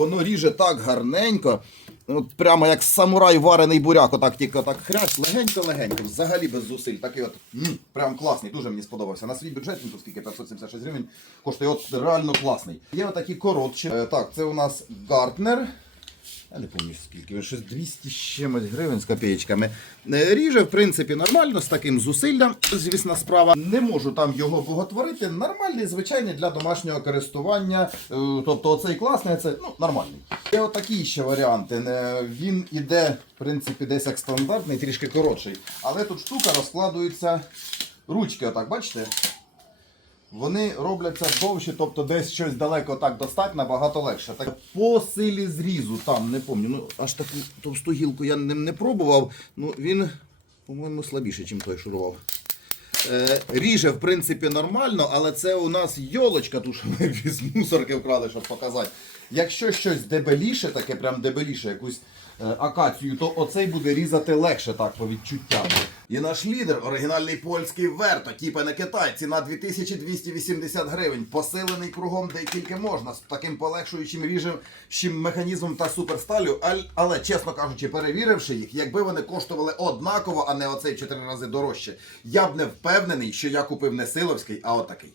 Воно ріже так гарненько. От прямо як самурай варений буряк, отак тільки отак хрясь, легенько-легенько, взагалі без зусиль. Такий от м, прям класний, дуже мені сподобався. На свій бюджет, він тут скільки 576 гривень, коштує от реально класний. Є отакі коротші. Е, так, це у нас Гартнер. Я не пам'ятаю скільки, щось 200 з чимось гривень з копієчками. Е, Ріже, в принципі, нормально, з таким зусиллям, звісна справа. Не можу там його боготворити. Нормальний, звичайний для домашнього користування. Е, Тобто оцей класний, це ну, нормальний. Є отакі ще варіанти. Е, Він іде, в принципі, десь як стандартний, трішки коротший. Але тут штука розкладується ручки, отак, бачите? Вони робляться довші, тобто десь щось далеко так достать набагато легше. Так по силі зрізу там не пам'ятаю. Ну аж таку товсту гілку я ним не пробував. Ну він, по-моєму, слабіший, ніж той шурував. Е, ріже, в принципі, нормально, але це у нас йолочка, ту, що ми з мусорки вкрали, щоб показати. Якщо щось дебеліше, таке прям дебеліше, якусь е, акацію, то оцей буде різати легше, так, по відчуттям. І наш лідер, оригінальний польський верто, тіпа не Китай, ціна 2280 гривень, посилений кругом, де тільки можна, з таким полегшуючим ріжучим механізмом та суперсталю, але, чесно кажучи, перевіривши їх, якби вони коштували однаково, а не оцей чотири рази дорожче, я б не впевнений, що я купив не силовський, а отакий.